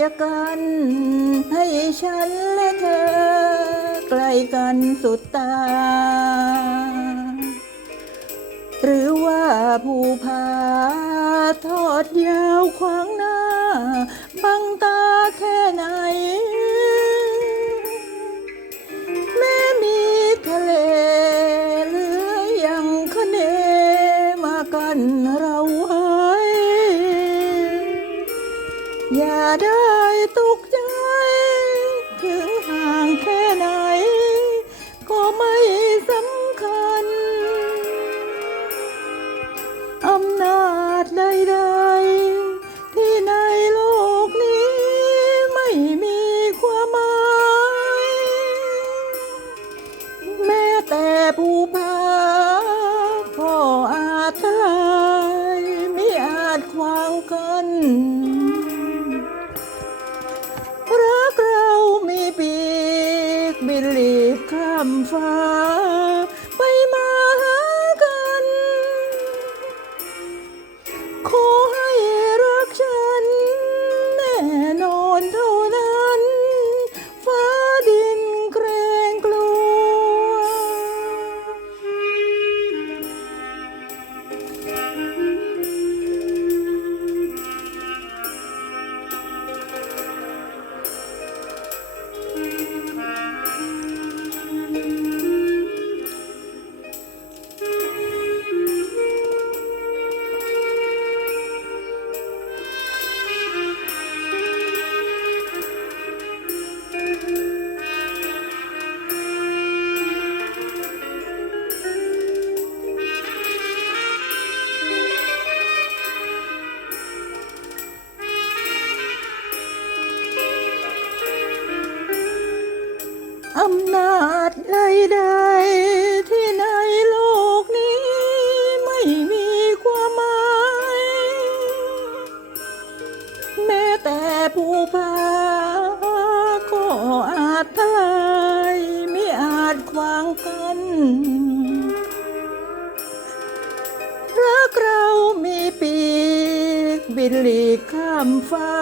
จะกันให้ฉันและเธอ ใกล้กันสุดตา หรือว่าผู้ผา อย่าได้ตกใจ ถึงห่างแค่ไหน ก็ไม่สำคัญ อำนาจใดๆที่ในโลกนี้ไม่มีความหมาย แม้แต่ภูผาก็อาจทลายไม่อาจขวางกัน บินหลีกข้ามฟ้าไปมา อำนาจใดๆที่ในโลกนี้ไม่มีความหมาย แม้แต่ภูผาก็อาจทลายไม่อาจขวางกัน รักเรามีปีกบินหลีกข้ามฟ้า